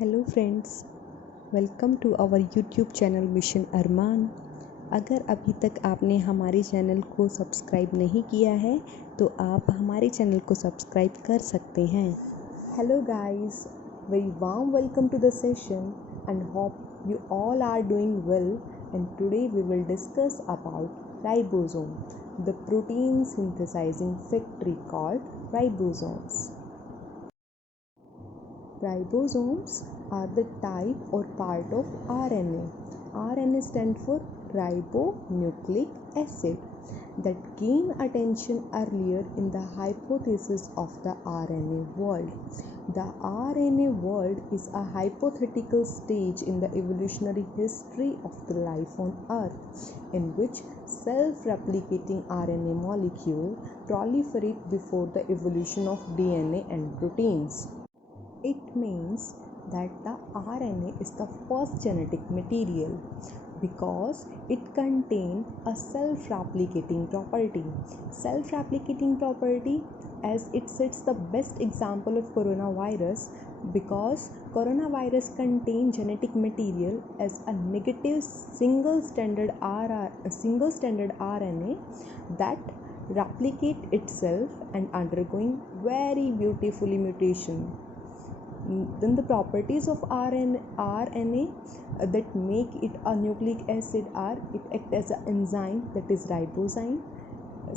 Hello friends, welcome to our YouTube channel mission Armaan. अगर अभी तक आपने हमारे चैनल को सब्सक्राइब नहीं किया है तो आप हमारे चैनल को सब्सक्राइब कर सकते हैं। Hello guys, very warm welcome to the session and hope you all are doing well, and today we will discuss about ribosome, the protein synthesizing factory called ribosomes. Ribosomes are the type or part of RNA. RNA stands for ribonucleic acid that gained attention earlier in the hypothesis of the RNA world. The RNA world is a hypothetical stage in the evolutionary history of the life on Earth, in which self-replicating RNA molecule proliferate before the evolution of DNA and proteins. It means that the RNA is the first genetic material because it contains a self-replicating property. Self-replicating property, as it sets the best example of coronavirus, because coronavirus contains genetic material as a negative single-stranded RNA that replicate itself and undergoing very beautifully mutation. Then the properties of RNA that make it a nucleic acid are: it acts as an enzyme, that is ribozyme,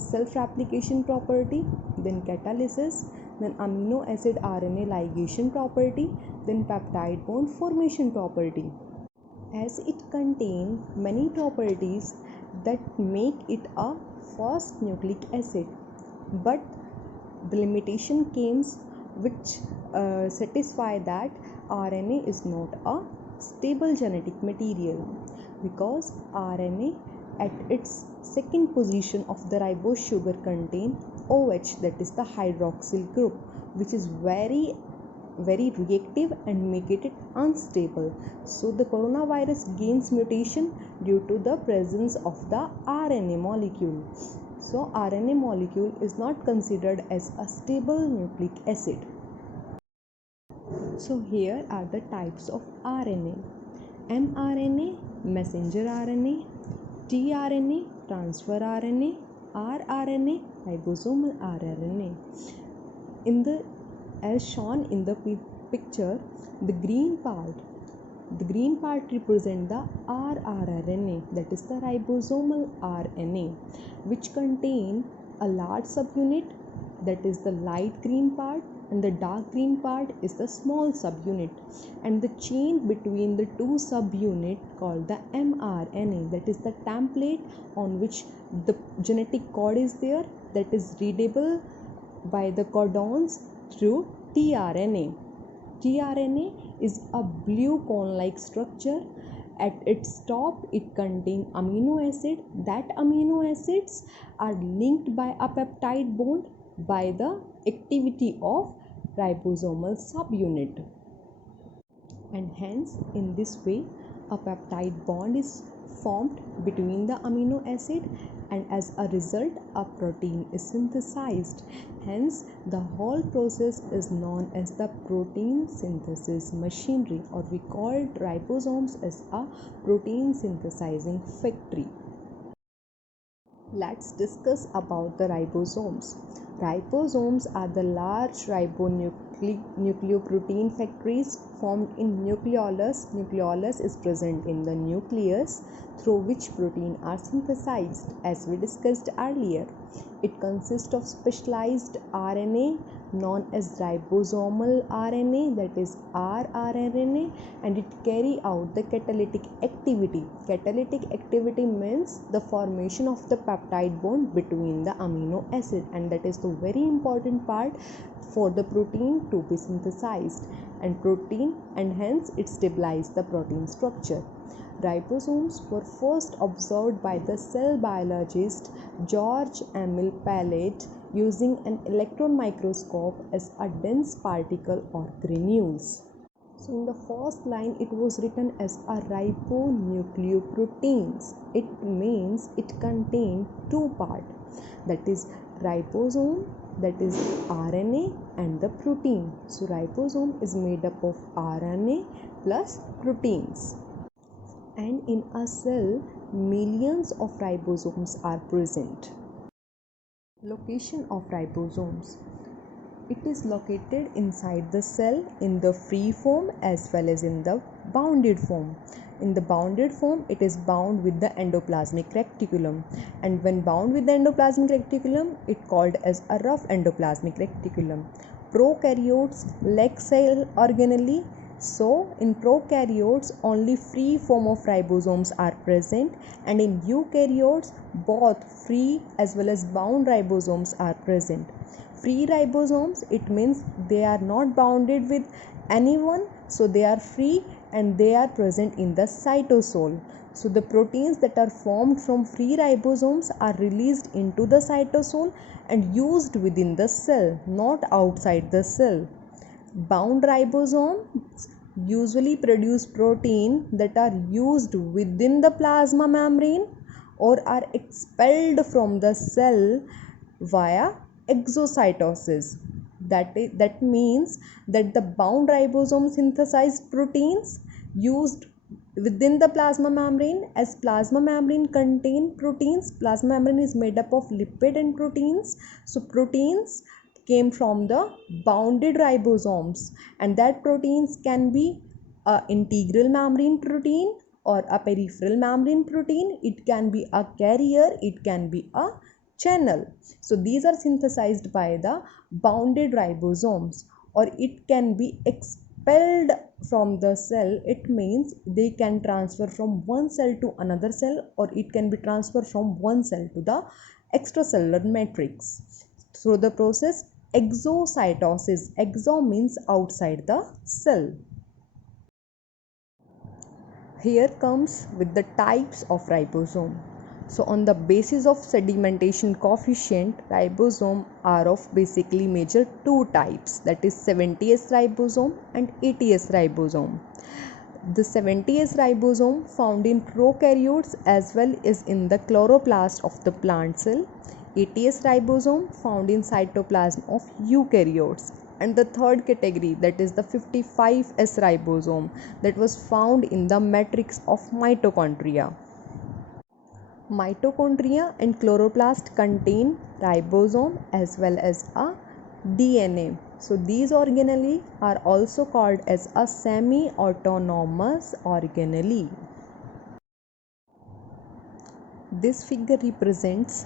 self-replication property, then catalysis, then amino acid RNA ligation property, then peptide bond formation property. As it contains many properties that make it a first nucleic acid, but the limitation comes which satisfy that RNA is not a stable genetic material, because RNA at its second position of the ribose sugar contain OH, that is the hydroxyl group, which is very reactive and make it unstable. So the coronavirus gains mutation due to the presence of the RNA molecule. So RNA molecule is not considered as a stable nucleic acid. So here are the types of RNA: mRNA, messenger RNA, tRNA, transfer RNA, rRNA, ribosomal rRNA. As shown in the picture, the green part represents the rRNA, that is the ribosomal RNA, which contain a large subunit, that is the light green part, and the dark green part is the small subunit, and the chain between the two subunits called the mRNA, that is the template on which the genetic code is there, that is readable by the codons through tRNA. tRNA is a blue cone-like structure. At its top, it contains amino acid. That amino acids are linked by a peptide bond by the activity of ribosomal subunit, and hence in this way a peptide bond is formed between the amino acid, and as a result a protein is synthesized. Hence the whole process is known as the protein synthesis machinery, or we call ribosomes as a protein synthesizing factory. Let's discuss about the ribosomes. Ribosomes are the large ribonucleoprotein factories formed in nucleolus. Nucleolus is present in the nucleus, through which protein are synthesized, as we discussed earlier. It consists of specialized RNA known as ribosomal RNA, that is rRNA, and it carry out the catalytic activity. Catalytic activity means the formation of the peptide bond between the amino acid, and that is the very important part for the protein to be synthesized, and hence it stabilizes the protein structure. Ribosomes were first observed by the cell biologist George Emil Palade using an electron microscope as a dense particle or granules. So in the first line it was written as a ribonucleoproteins. It means it contains two parts, that is ribosome that is RNA and the protein. So ribosome is made up of RNA plus proteins. And in a cell, millions of ribosomes are present. Location of ribosomes. It is located inside the cell in the free form as well as in the bounded form. In the bounded form, it is bound with the endoplasmic reticulum, and when bound with the endoplasmic reticulum, it called as a rough endoplasmic reticulum. Prokaryotes lack cell organelle. So in prokaryotes, only free form of ribosomes are present, and in eukaryotes, both free as well as bound ribosomes are present. Free ribosomes, it means they are not bounded with anyone, so they are free and they are present in the cytosol. So the proteins that are formed from free ribosomes are released into the cytosol and used within the cell, not outside the cell. Bound ribosomes usually produce protein that are used within the plasma membrane or are expelled from the cell via exocytosis. That means that the bound ribosome synthesize proteins used within the plasma membrane. As plasma membrane contain proteins, plasma membrane is made up of lipid and proteins, so proteins came from the bounded ribosomes, and that proteins can be a integral membrane protein or a peripheral membrane protein. It can be a carrier, it can be a channel. So these are synthesized by the bounded ribosomes, or it can be expelled from the cell. It means they can transfer from one cell to another cell, or it can be transferred from one cell to the extracellular matrix through the process exocytosis. Exo means outside the cell. Here comes with the types of ribosome. So on the basis of sedimentation coefficient, ribosome are of basically major two types, that is 70S ribosome and 80S ribosome. The 70S ribosome found in prokaryotes as well as in the chloroplast of the plant cell. 80S ribosome found in cytoplasm of eukaryotes. And the third category, that is the 55S ribosome, that was found in the matrix of mitochondria. Mitochondria and chloroplast contain ribosome as well as a DNA. So these organelle are also called as a semi-autonomous organelle. This figure represents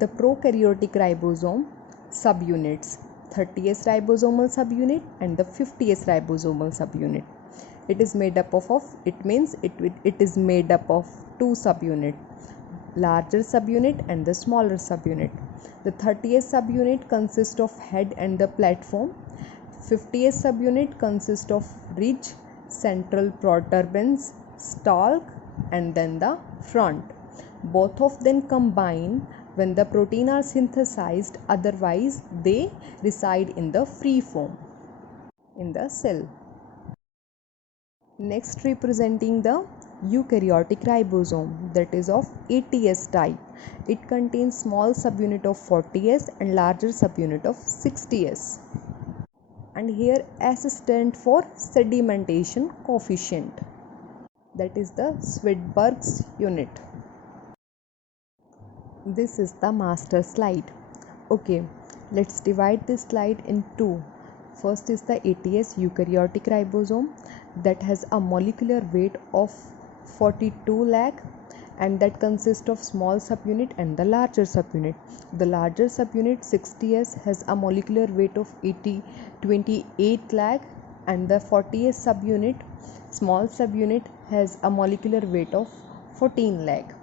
the prokaryotic ribosome subunits, 30S ribosomal subunit and the 50S ribosomal subunit. It is made up of two subunits, larger subunit and the smaller subunit. The 30S subunit consists of head and the platform. 50S subunit consists of ridge, central protuberance, stalk and then the front. Both of them combine when the protein are synthesized, otherwise they reside in the free form in the cell. Next, representing the eukaryotic ribosome, that is of 80S type. It contains small subunit of 40S and larger subunit of 60S. And here S stands for sedimentation coefficient, that is the Swedberg's unit. This is the master slide. Okay, let's divide this slide in two. First is the 80S eukaryotic ribosome that has a molecular weight of 42 lakh, and that consists of small subunit and the larger subunit. The larger subunit 60S has a molecular weight of 28 lakh, and the 40S subunit, small subunit, has a molecular weight of 14 lakh.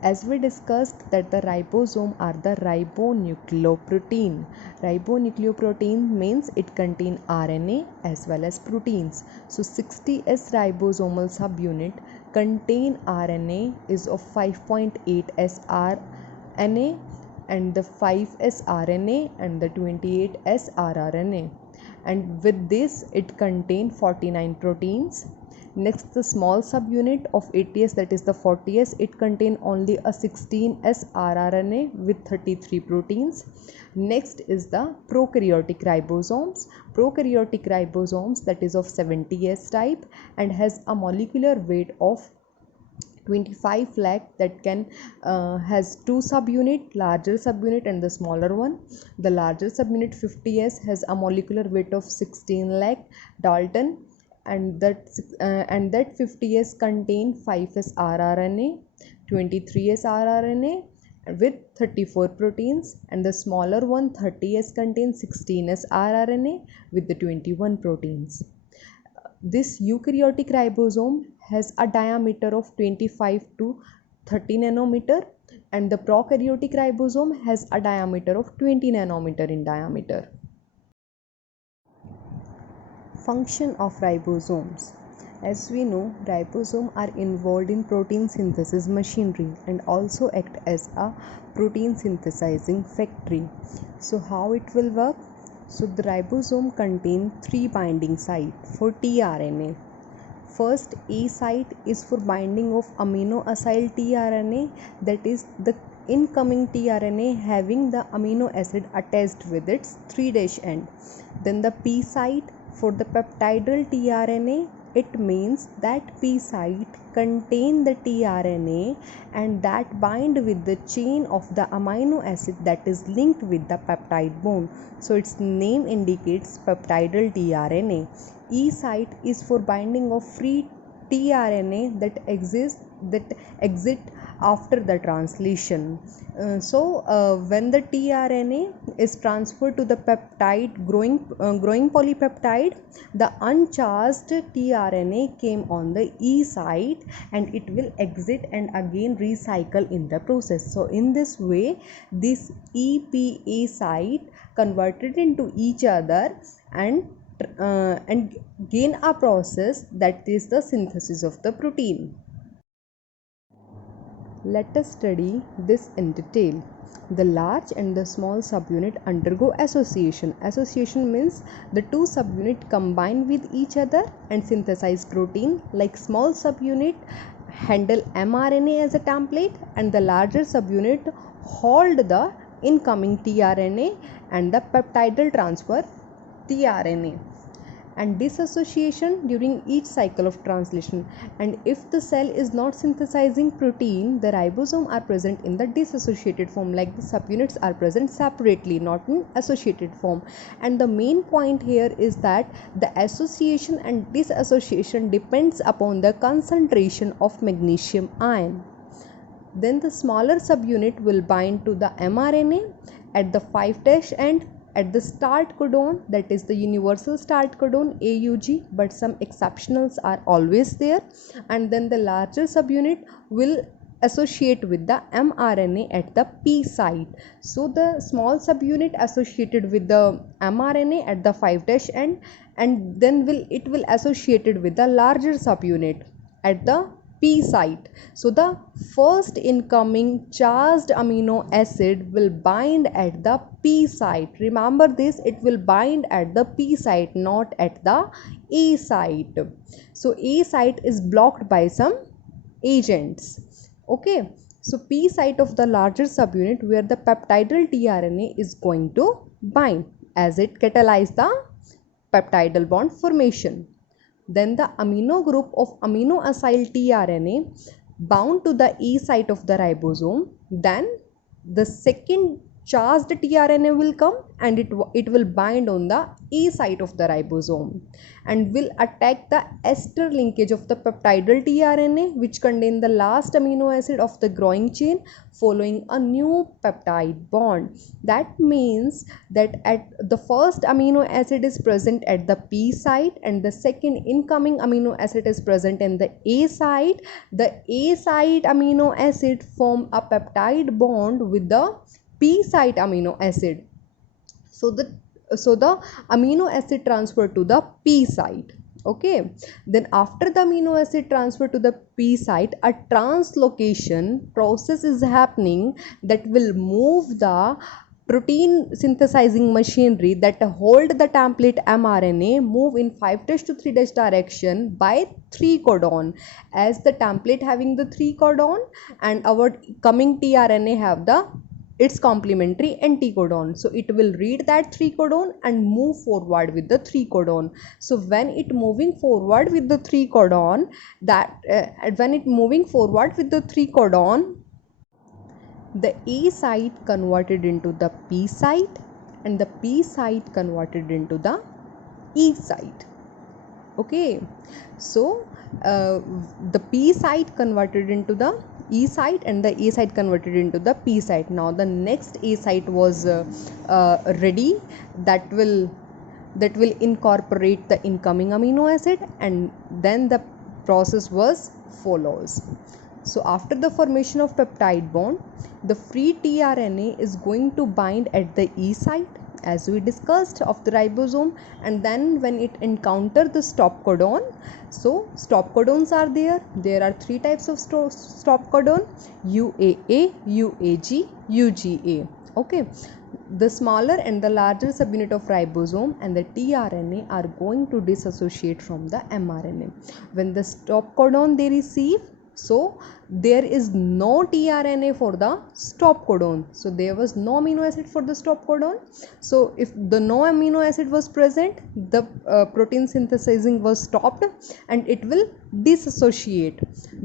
As we discussed that the ribosome are the ribonucleoprotein. Ribonucleoprotein means it contains RNA as well as proteins. So 60S ribosomal subunit contain RNA is of 5.8S Rna and the 5S RNA and the 28S rRNA. And with this it contain 49 proteins. Next, the small subunit of 80S, that is the 40S, it contain only a 16S rRNA with 33 proteins. Next is the prokaryotic ribosomes. Prokaryotic ribosomes, that is of 70S type and has a molecular weight of 25 lakh, that can has two subunit, larger subunit and the smaller one. The larger subunit 50S has a molecular weight of 16 lakh Dalton, and that 50S contain 5S rRNA, 23S rRNA with 34 proteins, and the smaller one 30S contains 16S rRNA with the 21 proteins. This eukaryotic ribosome has a diameter of 25 to 30 nanometer, and the prokaryotic ribosome has a diameter of 20 nanometer in diameter. Function of ribosomes. As we know, ribosomes are involved in protein synthesis machinery and also act as a protein synthesizing factory. So how it will work? So the ribosome contains 3 binding sites for tRNA. First, A site is for binding of amino acyl tRNA, that is the incoming tRNA having the amino acid attached with its 3' end. Then the P site for the peptidal tRNA, it means that P site contain the tRNA and that bind with the chain of the amino acid that is linked with the peptide bond. So its name indicates peptidal tRNA. E site is for binding of free tRNA that exit after the translation. When the tRNA is transferred to the peptide growing polypeptide, the uncharged tRNA came on the E site and it will exit and again recycle in the process. So in this way, this EPA site converted into each other and gain a process that is the synthesis of the protein. Let us study this in detail. The large and the small subunit undergo association. Association means the two subunits combine with each other and synthesize protein, like small subunit handle mRNA as a template and the larger subunit hold the incoming tRNA and the peptidal transfer tRNA and dissociation during each cycle of translation. And if the cell is not synthesizing protein, the ribosomes are present in the dissociated form, like the subunits are present separately, not in associated form. And the main point here is that the association and dissociation depends upon the concentration of magnesium ion. Then the smaller subunit will bind to the mRNA at the 5' end at the start codon, that is the universal start codon AUG, but some exceptionals are always there. And then the larger subunit will associate with the mRNA at the P site. So the small subunit associated with the mRNA at the 5' end, and then it will associated with the larger subunit at the P site. So the first incoming charged amino acid will bind at the P site. Remember this, it will bind at the P site, not at the A site. So A site is blocked by some agents. Okay, so P site of the larger subunit where the peptidal tRNA is going to bind as it catalyzes the peptidal bond formation. Then the amino group of amino acyl tRNA bound to the E site of the ribosome. Then the second charged tRNA will come and it will bind on the E site of the ribosome and will attack the ester linkage of the peptidal tRNA, which contain the last amino acid of the growing chain, following a new peptide bond. That means that at the first amino acid is present at the P site and the second incoming amino acid is present in the A site. The A site amino acid form a peptide bond with the P site amino acid. So the amino acid transfer to the P site. Okay, then after the amino acid transfer to the P site, a translocation process is happening that will move the protein synthesizing machinery that hold the template mRNA move in 5' to 3' direction by 3 codon, as the template having the 3 codon and our coming tRNA have the its complementary anticodon. So it will read that 3 codon and move forward with the 3 codon. So when it moving forward with the 3 codon, the A site converted into the P site and the P site converted into the E site. Okay, so the P site converted into the E site and the A site converted into the P site. Now the next A site was ready, that will incorporate the incoming amino acid, and then the process was follows. So after the formation of peptide bond, the free tRNA is going to bind at the E site, as we discussed, of the ribosome, and then when it encounters the stop codon, so stop codons are there are 3 types of stop codon: UAA, UAG, UGA. Okay, the smaller and the larger subunit of ribosome and the tRNA are going to dissociate from the mRNA. When the stop codon they receive, so there is no tRNA for the stop codon, so there was no amino acid for the stop codon. So if the no amino acid was present, the protein synthesizing was stopped and it will dissociate.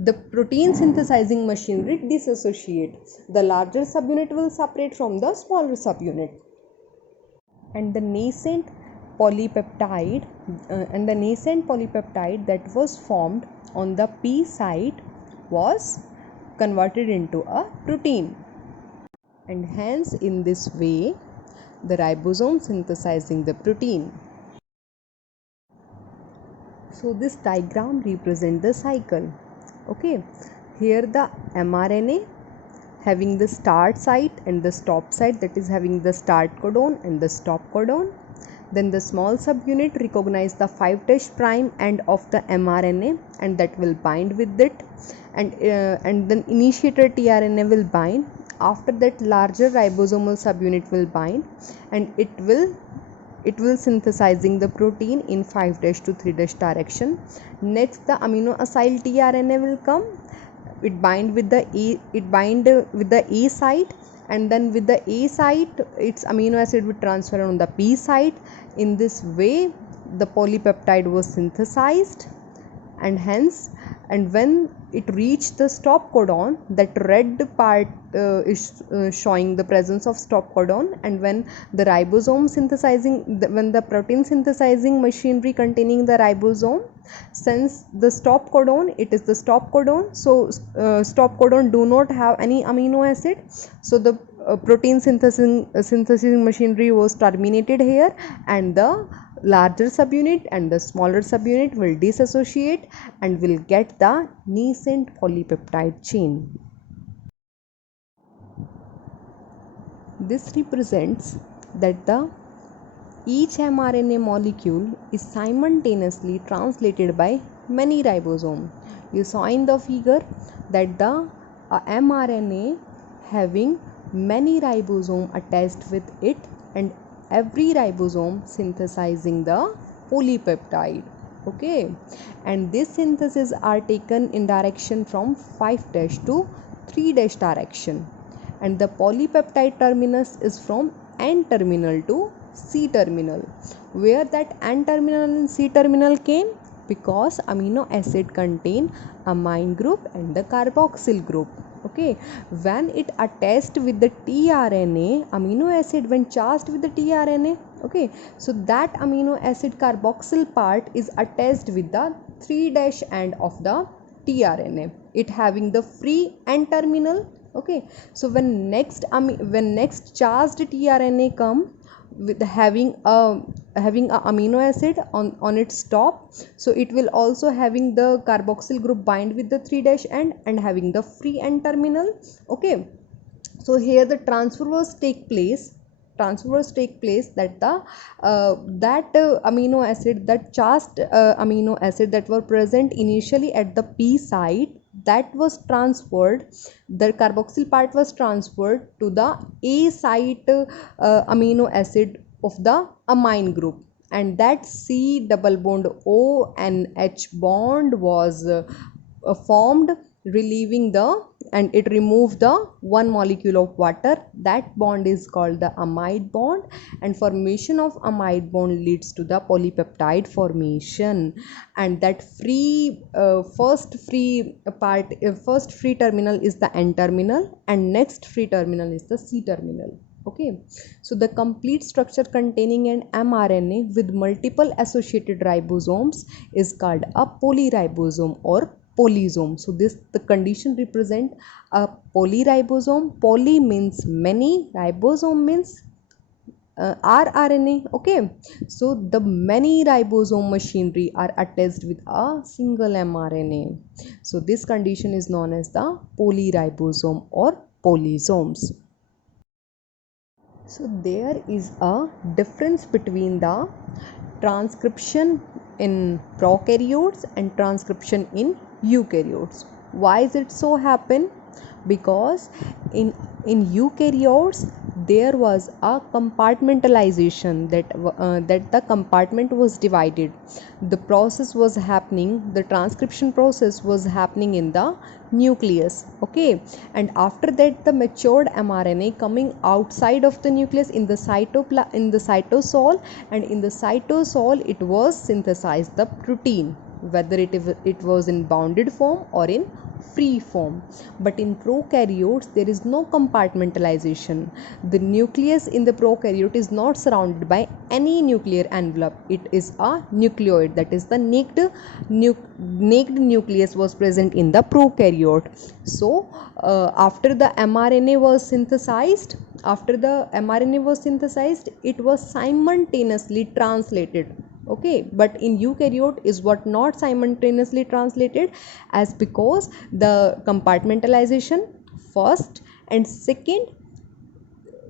The protein synthesizing machinery dissociate. The larger subunit will separate from the smaller subunit, and the nascent polypeptide that was formed on the P site was converted into a protein, and hence in this way the ribosome synthesizing the protein. So this diagram represents the cycle. Okay, here the mRNA having the start site and the stop site, that is having the start codon and the stop codon. Then the small subunit recognize the 5' prime end of the mRNA and that will bind with it, and then initiator tRNA will bind. After that, larger ribosomal subunit will bind and it will synthesizing the protein in 5' to 3' direction. Next, the amino acyl tRNA will come. It bind with the A site, and then with the A site its amino acid will transfer on the P site. In this way the polypeptide was synthesized, and hence, and when it reached the stop codon, that red part is showing the presence of stop codon, and when the ribosome synthesizing, when the protein synthesizing machinery containing the ribosome sense the stop codon, it is the stop codon. So stop codon do not have any amino acid, so the protein synthesizing machinery was terminated here, and the larger subunit and the smaller subunit will dissociate and will get the nascent polypeptide chain. This represents that each mRNA molecule is simultaneously translated by many ribosomes. You saw in the figure that the mRNA having many ribosomes attached with it, and every ribosome synthesizing the polypeptide. Okay, and this synthesis are taken in direction from 5' to 3' direction, and the polypeptide terminus is from N terminal to C terminal. Where that N terminal and C terminal came? Because amino acid contain amine group and the carboxyl group. Okay, when it attached with the tRNA, amino acid when charged with the tRNA, okay, so that amino acid carboxyl part is attached with the 3' end of the tRNA, it having the free N terminal. Okay, so when next charged tRNA come with having a amino acid on its top, so it will also having the carboxyl group bind with the 3' end and having the free N terminal. Okay, so here the transfers take place that the amino acid, that charged amino acid that were present initially at the P site, that was transferred, the carboxyl part was transferred to the A site amino acid of the amine group, and that C double bond O and H bond was formed, relieving the, and it removed the one molecule of water. That bond is called the amide bond, and formation of amide bond leads to the polypeptide formation. And that first free terminal is the N terminal, and next free terminal is the C terminal. Okay, so the complete structure containing an mRNA with multiple associated ribosomes is called a polyribosome or polysome. So this, the condition represent a polyribosome. Poly means many, ribosome means rRNA. Okay, so the many ribosome machinery are attached with a single mRNA. So this condition is known as the polyribosome or polysomes. So there is a difference between the transcription in prokaryotes and transcription in eukaryotes. Why is it so happen? Because in eukaryotes there was a compartmentalization, that the compartment was divided. The process was happening, the transcription process was happening in the nucleus. Okay, and after that the matured mRNA coming outside of the nucleus in the cytosol, and in the cytosol it was synthesized the protein, whether it was in bounded form or in free form. But in prokaryotes there is no compartmentalization. The nucleus in the prokaryote is not surrounded by any nuclear envelope. It is a nucleoid, that is the naked nucleus was present in the prokaryote. So after the mRNA was synthesized, it was simultaneously translated. Okay, but in eukaryote is what not simultaneously translated, as because the compartmentalization first, and second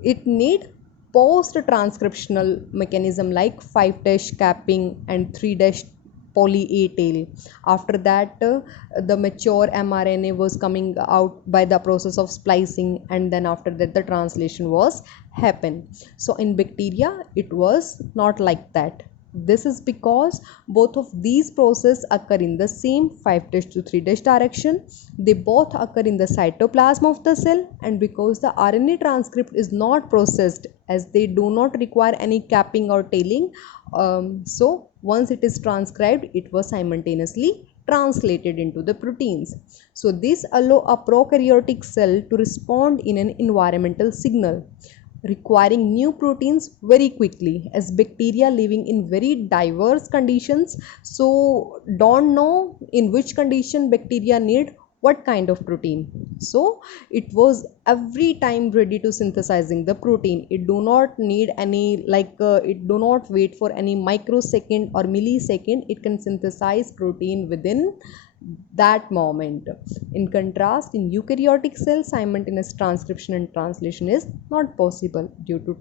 it need post transcriptional mechanism like 5' capping and 3' poly A tail. After that the mature mRNA was coming out by the process of splicing, and then after that the translation was happen. So in bacteria it was not like that. This is because both of these processes occur in the same 5' to 3' direction. They both occur in the cytoplasm of the cell, and because the RNA transcript is not processed, as they do not require any capping or tailing, so once it is transcribed, it was simultaneously translated into the proteins. So this allows a prokaryotic cell to respond in an environmental signal, requiring new proteins very quickly, as bacteria living in very diverse conditions, so don't know in which condition bacteria need what kind of protein. So it was every time ready to synthesizing the protein. It do not need any it do not wait for any microsecond or millisecond. It can synthesize protein within that moment. In contrast, in eukaryotic cells, simultaneous transcription and translation is not possible due to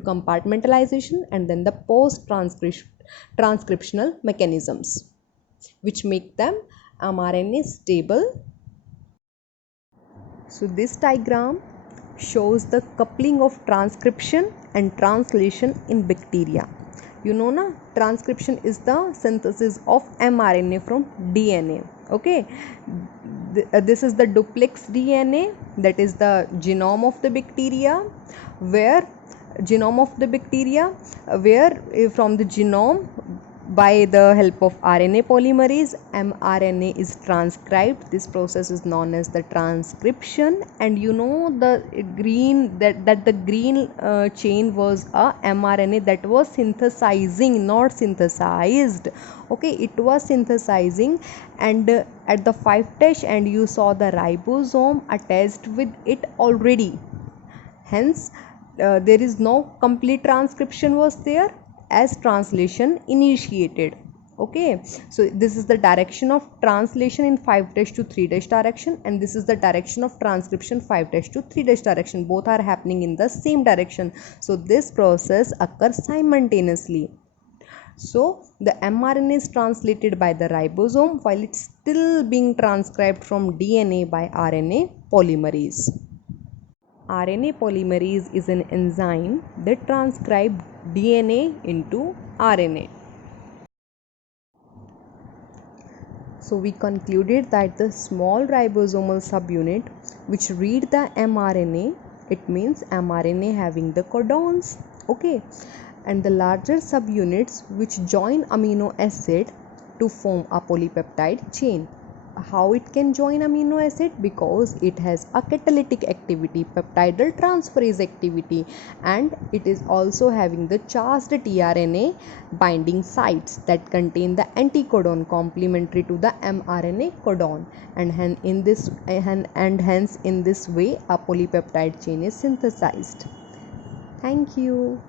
compartmentalization and then the post transcriptional mechanisms, which make them mRNA stable. So this diagram shows the coupling of transcription and translation in bacteria. You know na, transcription is the synthesis of mRNA from DNA. Okay, this is the duplex DNA, that is the genome of the bacteria, where from the genome, by the help of RNA polymerase, mRNA is transcribed. This process is known as the transcription. And you know the green, that the green chain was a mRNA that was synthesizing, not synthesized. Okay, it was synthesizing, and at the 5' and you saw the ribosome attached with it already. Hence there is no complete transcription was there, as translation initiated. Okay, so this is the direction of translation in 5' to 3' direction, and this is the direction of transcription 5' to 3' direction. Both are happening in the same direction, so this process occurs simultaneously. So the mRNA is translated by the ribosome while it's still being transcribed from DNA by RNA polymerase. RNA polymerase is an enzyme that transcribes DNA into RNA. So we concluded that the small ribosomal subunit which read the mRNA, it means mRNA having the codons, okay, and the larger subunits which join amino acid to form a polypeptide chain. How it can join amino acid? Because it has a catalytic activity, peptidal transferase activity, and it is also having the charged tRNA binding sites that contain the anticodon complementary to the mRNA codon, and hence in this way a polypeptide chain is synthesized. Thank you.